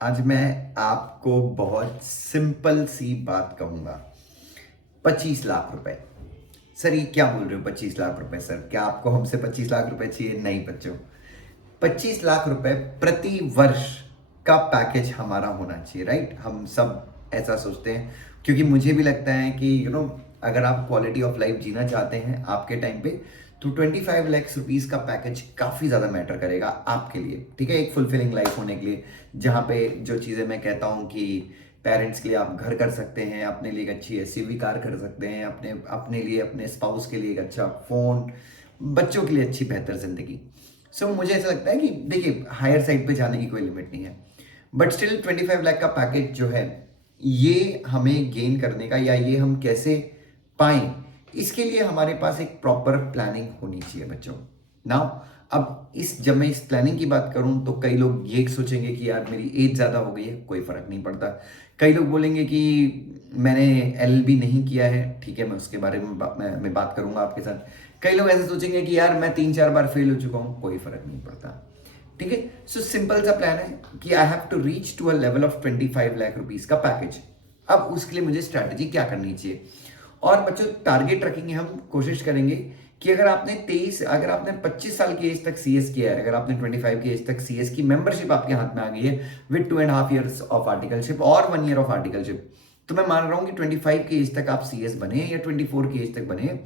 आज मैं आपको बहुत सिंपल सी बात कहूंगा। 25 लाख रुपए। सर ये क्या बोल रहे हो? 25 लाख रुपए सर, क्या आपको हमसे 25 लाख रुपए चाहिए? नहीं बच्चों, 25 लाख रुपए प्रति वर्ष का पैकेज हमारा होना चाहिए। राइट, हम सब ऐसा सोचते हैं क्योंकि मुझे भी लगता है कि अगर आप क्वालिटी ऑफ लाइफ जीना चाहते हैं आपके टाइम पे, तो 25 लाख रुपीज़ का पैकेज काफ़ी ज़्यादा मैटर करेगा आपके लिए। ठीक है, एक फुलफिलिंग लाइफ होने के लिए, जहाँ पे जो चीज़ें मैं कहता हूँ कि पेरेंट्स के लिए आप घर कर सकते हैं, अपने लिए एक अच्छी एसयूवी कार कर सकते हैं, अपने अपने लिए, अपने स्पाउस के लिए एक अच्छा फ़ोन, बच्चों के लिए अच्छी बेहतर ज़िंदगी। मुझे ऐसा लगता है कि देखिए, हायर साइड पे जाने की कोई लिमिट नहीं है, बट स्टिल 25 लाख का पैकेज जो है, ये हमें गेन करने का, या ये हम कैसे पाएं, इसके लिए हमारे पास एक प्रॉपर प्लानिंग होनी चाहिए बच्चों। नाउ, अब जब मैं इस प्लानिंग की बात करूं तो कई लोग ये सोचेंगे कि यार मेरी एज ज़्यादा हो गई है, कोई फ़र्क नहीं पड़ता। कई लोग बोलेंगे कि मैंने एलएलबी नहीं किया है, ठीक है, मैं उसके बारे में मैं बात करूंगा आपके साथ। कई लोग ऐसे सोचेंगे कि यार मैं 3-4 बार फेल हो चुका हूं, कोई फ़र्क नहीं पड़ता। ठीक है, सिंपल सा प्लान है कि I have to reach to a level of 25 lakh rupees का पैकेज। अब उसके लिए मुझे स्ट्रैटेजी क्या करनी चाहिए? और बच्चों, टारगेट रखेंगे, हम कोशिश करेंगे कि अगर आपने 25 साल की एज तक सीएस किया है, अगर आपने 25 की एज तक सीएस की मेंबरशिप आपके हाथ में आ गई है विद 2.5 years ऑफ आर्टिकलशिप और 1 year ऑफ आर्टिकलशिप, तो मैं मान रहा हूं कि 25 की एज तक आप सीएस बने या 24 की एज तक बने।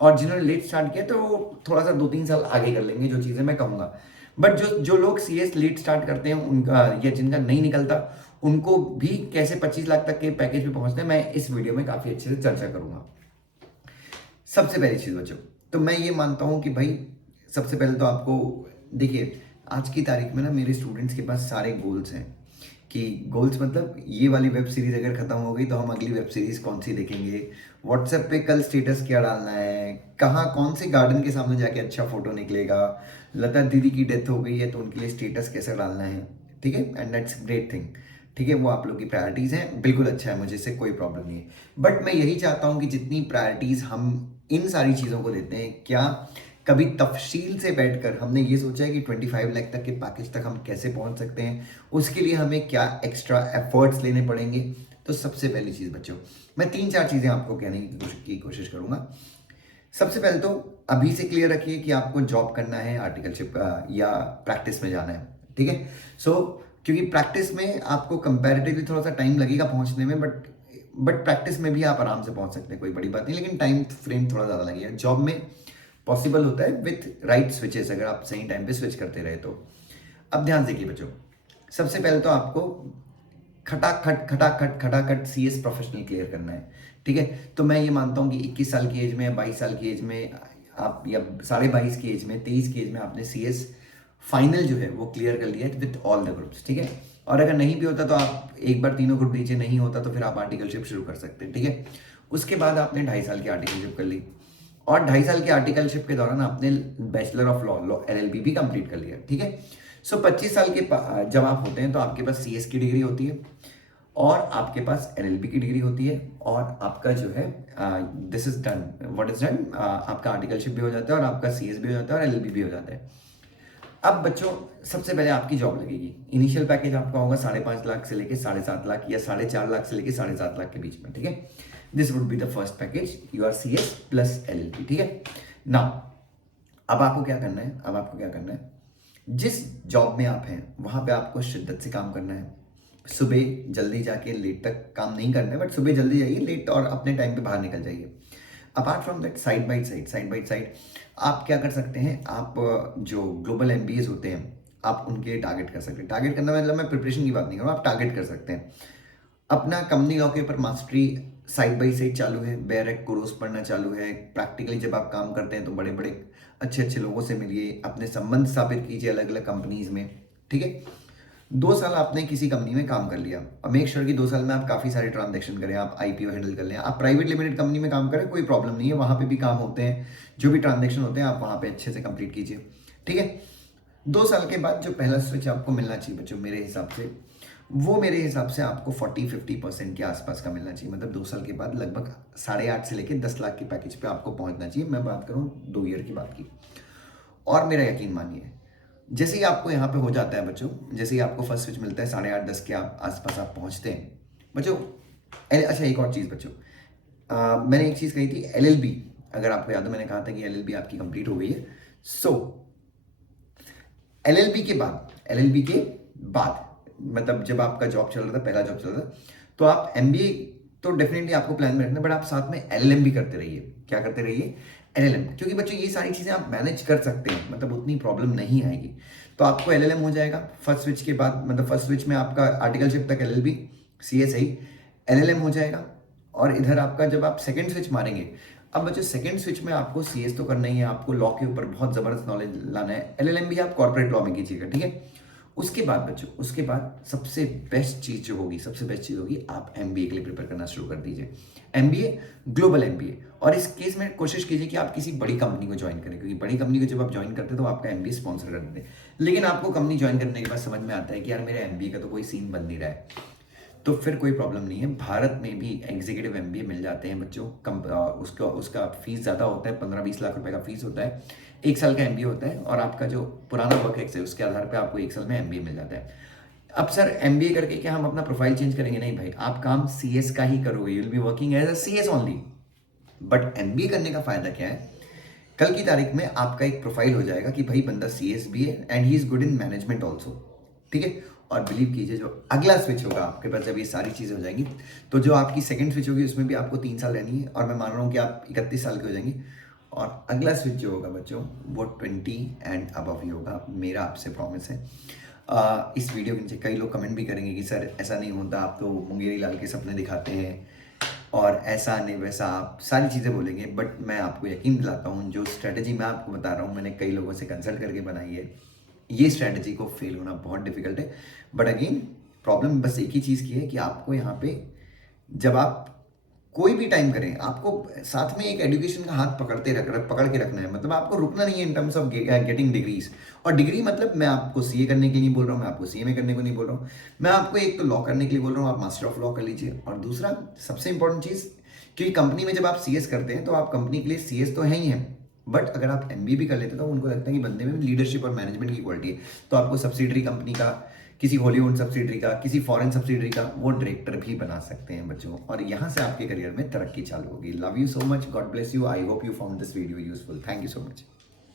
और जिन्होंने लेट स्टार्ट किया तो वो थोड़ा सा 2-3 साल आगे कर लेंगे, जो चीजें मैं कहूंगा। बट जो जो लोग सीएस लेट स्टार्ट करते हैं उनका, या जिनका नहीं निकलता, उनको भी कैसे 25 लाख तक के पैकेज पे पहुंचते हैं, मैं इस वीडियो में काफी अच्छे से चर्चा करूंगा। सबसे पहली चीज बच्चों, तो मैं ये मानता हूं कि भाई, सबसे पहले तो आपको देखिए, आज की तारीख में ना मेरे स्टूडेंट्स के पास सारे गोल्स हैं। कि गोल्स मतलब, ये वाली वेब सीरीज अगर खत्म हो गई तो हम अगली वेब सीरीज कौन सी देखेंगे, व्हाट्सएप पे कल स्टेटस क्या डालना है, कहाँ कौन से गार्डन के सामने जाके अच्छा फोटो निकलेगा, लता दीदी की डेथ हो गई है तो उनके लिए स्टेटस कैसे डालना है। ठीक है, एंड दैट्स ग्रेट थिंग। ठीक है, वो आप लोग की प्रायोरिटीज़ हैं, बिल्कुल अच्छा है, मुझे इससे कोई प्रॉब्लम नहीं है। बट मैं यही चाहता हूँ कि जितनी प्रायोरिटीज़ हम इन सारी चीज़ों को देते हैं, क्या कभी तफसील से बैठकर हमने ये सोचा है कि 25 लाख तक के पैकेज तक हम कैसे पहुंच सकते हैं, उसके लिए हमें क्या एक्स्ट्रा एफर्ट्स लेने पड़ेंगे? तो सबसे पहली चीज़ बच्चों, मैं 3-4 चीज़ें आपको कहने की कोशिश करूंगा। सबसे पहले तो अभी से क्लियर रखिए कि आपको जॉब करना है, आर्टिकलशिप या प्रैक्टिस में जाना है। ठीक है, क्योंकि प्रैक्टिस में आपको कंपैरेटिवली थोड़ा सा टाइम लगेगा पहुंचने में, बट प्रैक्टिस में भी आप आराम से पहुंच सकते हैं, कोई बड़ी बात नहीं, लेकिन टाइम फ्रेम थोड़ा ज़्यादा लगेगा। जॉब में पॉसिबल होता है विथ राइट स्विचेस, अगर आप सही टाइम पे स्विच करते रहे तो। अब ध्यान देखिए बच्चों, सबसे पहले तो आपको खटाखट खटाखट खटाखट सीएस प्रोफेशनल क्लियर करना है। ठीक है, तो मैं ये मानता हूँ कि 21 साल की एज में या 22 साल की एज में आप, या 22.5 की एज में, 23 की एज में आपने सीएस फाइनल जो है वो क्लियर कर लिया है विथ ऑल द ग्रुप्स। ठीक है, और अगर नहीं भी होता तो आप एक बार तीनों ग्रुप दीजिए, नहीं होता तो फिर आप आर्टिकलशिप शुरू कर सकते हैं। ठीक है, उसके बाद आपने 2.5 साल की आर्टिकलशिप कर ली, और 2.5 साल की आर्टिकलशिप के दौरान आपने बैचलर ऑफ लॉ एलएलबी भी कंप्लीट कर लिया। ठीक है, 25 साल के जब आप होते हैं तो आपके पास सीएस की डिग्री होती है, और आपके पास एलएलबी की डिग्री होती है, और आपका जो है this is done, what is done, आपका आर्टिकलशिप भी हो जाता है और आपका सीएस भी हो जाता है और एलएलबी भी हो जाता है। अब बच्चों, सबसे पहले आपकी जॉब लगेगी। इनिशियल पैकेज आपका होगा 5.5 लाख से लेके 7.5 लाख, या 4.5 लाख से लेके 7.5 लाख के बीच में। ठीक है, this would be the first package, your CS plus LLB. ठीक है, नाउ अब आपको क्या करना है? जिस जॉब में आप हैं वहां पे आपको शिद्दत से काम करना है। सुबह जल्दी जाके लेट तक काम नहीं करना है, बट सुबह जल्दी जाइए, लेट और अपने टाइम पे बाहर निकल जाइए। Apart from that, side by side आप क्या कर सकते हैं? आप जो ग्लोबल एमबीएस होते हैं, आप उनके टारगेट कर सकते हैं। टारगेट करना मतलब, मैं प्रिपरेशन की बात नहीं कर रहा हूँ, आप टारगेट कर सकते हैं। अपना कंपनी लॉ के ऊपर मास्टरी साइड बाई साइड चालू है, बेरेक कोर्स पढ़ना चालू है। प्रैक्टिकली जब आप काम करते हैं तो बड़े बड़े अच्छे अच्छे लोगों से मिलिए, अपने संबंध स्थापित कीजिए अलग अलग कंपनीज में। ठीक है, 2 साल आपने किसी कंपनी में काम कर लिया, और मेक श्योर कि 2 साल में आप काफ़ी सारे ट्रांजेक्शन करें, आप आईपीओ हैंडल कर लें। आप प्राइवेट लिमिटेड कंपनी में काम करें, कोई प्रॉब्लम नहीं है, वहाँ पे भी काम होते हैं, जो भी ट्रांजेक्शन होते हैं आप वहाँ पे अच्छे से कंप्लीट कीजिए। ठीक है, 2 साल के बाद जो पहला स्विच आपको मिलना चाहिए बच्चों, मेरे हिसाब से आपको 40-50% के आसपास का मिलना चाहिए। मतलब 2 साल के बाद लगभग 8.5 से लेकर 10 लाख के पैकेज पे आपको पहुंचना चाहिए। मैं बात करूं 2 ईयर की बात की। और मेरा यकीन मानिए, जैसे ही आपको यहाँ पे हो जाता है बच्चों, जैसे ही आपको फर्स्ट स्विच मिलता है 8:30-10 के आसपास आप पहुँचते हैं बच्चों। अच्छा एक और चीज़ बच्चों, मैंने एक चीज़ कही थी LLB, अगर आपको याद हो मैंने कहा था कि LLB आपकी कंप्लीट हो गई है। सो LLB के बाद मतलब जब आपका जॉब चल रहा था, पहला जॉब चल रहा था, तो आप MBA तो डेफिनेटली आपको प्लान में रखना, बट आप साथ में LLM भी करते रहिए। क्या करते रहिए? LLM, क्योंकि बच्चों ये सारी चीज़ें आप मैनेज कर सकते हैं, मतलब उतनी प्रॉब्लम नहीं आएगी। तो आपको LLM हो जाएगा फर्स्ट स्विच के बाद, मतलब फर्स्ट स्विच में आपका आर्टिकलशिप तक LLB CSI LLM हो जाएगा। और इधर आपका जब आप सेकेंड स्विच मारेंगे, अब बच्चों सेकंड स्विच में आपको CS तो करना ही है, आपको लॉ के ऊपर बहुत ज़बरदस्त नॉलेज लाना है। LLM भी आप कॉर्पोरेट लॉ में कीजिएगा, ठीक है। उसके बाद बच्चों, उसके बाद सबसे बेस्ट चीज़ जो होगी, सबसे बेस्ट चीज़ होगी, आप MBA के लिए प्रिपेयर करना शुरू कर दीजिए। MBA, global MBA। और इस केस में कोशिश कीजिए कि आप किसी बड़ी कंपनी को ज्वाइन करें, क्योंकि बड़ी कंपनी को जब आप ज्वाइन करते हैं तो आपका MBA स्पॉन्सर कर देते हैं। लेकिन आपको कंपनी ज्वाइन करने के बाद समझ में आता है कि यार मेरे MBA का तो कोई सीन बन नहीं रहा है, तो फिर कोई प्रॉब्लम नहीं है। भारत में भी एग्जीक्यूटिव MBA मिल जाते हैं बच्चों। उसका फीस ज़्यादा होता है, 15-20 लाख रुपए का फीस होता है। 1 साल का MBA होता है, और आपका जो पुराना वर्क एक्स है उसके आधार पे आपको 1 साल में MBA मिल जाता है। अब सर MBA करके क्या हम अपना प्रोफाइल चेंज करेंगे? नहीं भाई, आप काम CS का ही करोगे, you will be working as a CS only. But MBA करने का फायदा क्या है? कल की तारीख में आपका एक प्रोफाइल हो जाएगा कि भाई बंदा CS भी है and he is good in management also, ठीक है। और बिलीव कीजिए जो अगला स्विच होगा आपके पास, जब ये सारी चीज़ें हो जाएंगी, तो जो आपकी सेकंड स्विच होगी उसमें भी आपको 3 साल रहनी है, और मैं मान रहा हूँ कि आप 31 साल के हो जाएंगे। और अगला स्विच जो होगा बच्चों, वो 20 एंड अबव ही होगा, मेरा आपसे प्रॉमिस है। इस वीडियो के नीचे कई लोग कमेंट भी करेंगे कि सर ऐसा नहीं होता, आप तो मुंगेरी लाल के सपने दिखाते हैं, और ऐसा नहीं वैसा, आप सारी चीज़ें बोलेंगे। बट मैं आपको यकीन दिलाता हूँ, जो स्ट्रैटेजी मैं आपको बता रहा हूँ, मैंने कई लोगों से कंसल्ट करके बनाई है। ये स्ट्रैटेजी को फेल होना बहुत डिफिकल्ट है। बट अगेन प्रॉब्लम बस एक ही चीज़ की है कि आपको यहाँ पे जब आप कोई भी टाइम करें, आपको साथ में एक एजुकेशन का हाथ पकड़ के रखना है। मतलब आपको रुकना नहीं है in terms of getting degrees. और डिग्री मतलब मैं आपको CA करने के लिए नहीं बोल रहा हूँ, मैं आपको CMA करने को नहीं बोल रहा हूँ, मैं आपको एक तो लॉ करने के लिए बोल रहा हूँ, आप मास्टर ऑफ लॉ कर लीजिए। और दूसरा सबसे इंपॉर्टेंट चीज़, क्योंकि कंपनी में जब आप CS करते हैं तो आप कंपनी के लिए CS तो है ही हैं, बट अगर आप MBA भी कर लेते हैं तो उनको लगता है कि बंदे में लीडरशिप और मैनेजमेंट की क्वालिटी है, तो आपको सब्सिडरी कंपनी का, किसी हॉलीवुड सब्सिडरी का, किसी फॉरेन सब्सिडरी का वो डायरेक्टर भी बना सकते हैं बच्चों। और यहाँ से आपके करियर में तरक्की चालू होगी। Love you so much, God bless you, I hope you found this video useful, thank you so much.